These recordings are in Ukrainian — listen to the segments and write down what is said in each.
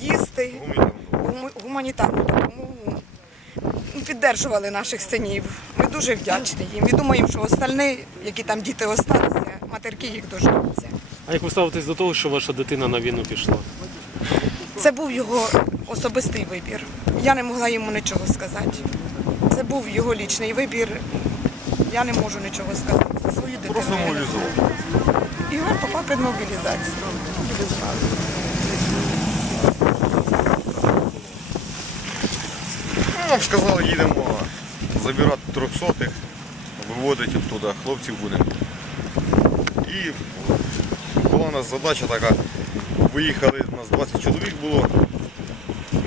їсти, гуманітарну допомогу. Піддержували наших синів. Ми дуже вдячні їм. І думаємо, що остальні, які там діти залишилися, матерки їх дождуться. А як ви ставитесь до того, що ваша дитина на війну пішла? Це був його особистий вибір. Я не могла йому нічого сказати. Це був його лічний вибір. Я не можу нічого сказати за свою дитину. Просто мобілізував. Ігор попав під мобілізацію. Мобілізували. Ну, Нам сказали, їдемо забирати трьохсотих, виводити туди, хлопців будемо. І була у нас задача така, виїхали, у нас 20 чоловік було.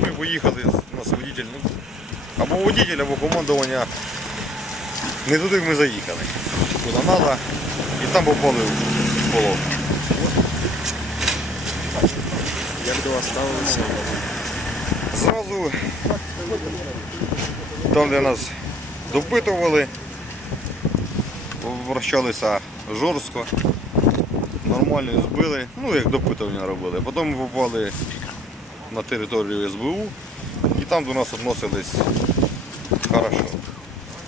Ми поїхали, у нас водитель, ну, або водитель, або командування. Не туди ми заїхали. Куди треба. І там попали в полон. Як до вас ставилися? Зразу там, де нас допитували, обращалися жорстко, нормально збили, ну як допитування робили. Потім ми попали на територію СБУ і там до нас відносились хорошо.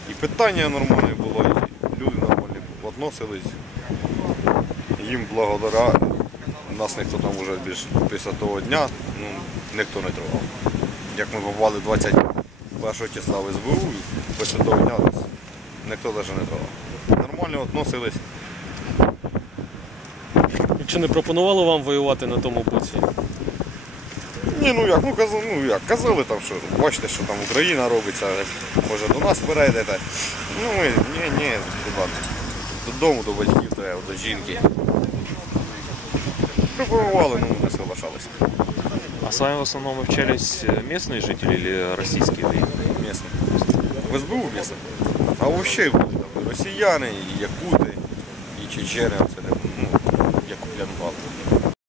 І питання нормальне було, і люди нормальні відносились. Їм благодаря нас ніхто там вже більш після того дня ну, ніхто не трогав. Як ми попали 21 числа в СБУ, і після того дня нас ніхто навіть не трогав. Нормально відносились. І Чи не пропонувало вам воювати на тому боці? Ні, ну як, ну казали, ну як, казали там, що бачите, що там Україна робиться, може до нас перейдете. Ну ми, ні, ні, туди. Додому, до батьків треба, до жінки. Пропонували, ну не соглашалися. А с вами в основном общались э, местные жители или российские военные? Місне. В СБУ місне. А взагалі були там і росіяни, і якути, і чечени, це не ну, як у Пленбал.